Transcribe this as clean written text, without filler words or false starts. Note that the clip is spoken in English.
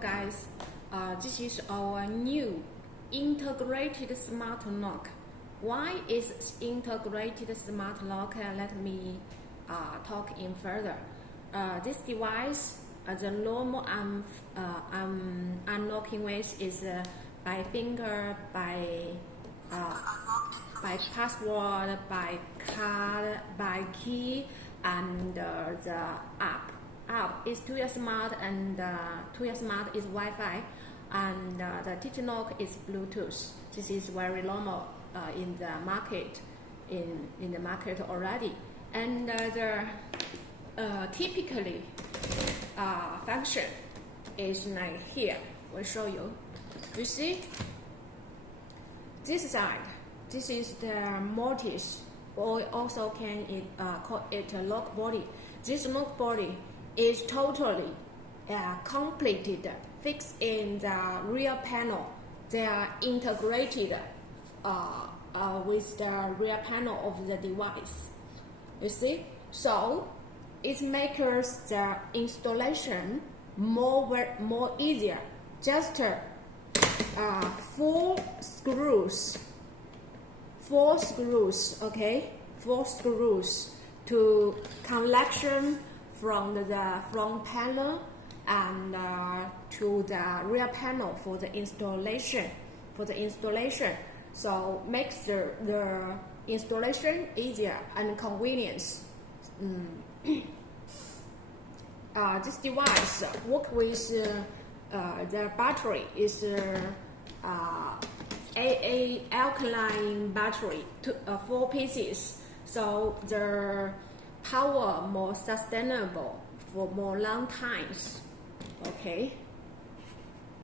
guys, this is our new integrated smart lock. Why is integrated smart lock? Let me talk in further. This device, the normal unlocking ways is by finger, by password, by card, by key, and the app. App is Tuya Smart, and Tuya Smart is Wi-Fi, and the TTlock is Bluetooth. This is very normal in the market, in the market already. And the typically function is like here. We'll show you. You see, this side, this is the mortise, or also can call it a lock body. This lock body is totally completed, fixed in the rear panel. They are integrated with the rear panel of the device. You see, so it makes the installation more easier. Just 4 screws, okay, 4 screws to connection from the front panel and to the rear panel for the installation. So makes the installation easier and convenience. This device work with the battery is AA alkaline battery, 4 pieces. So the power more sustainable for more long times. Okay.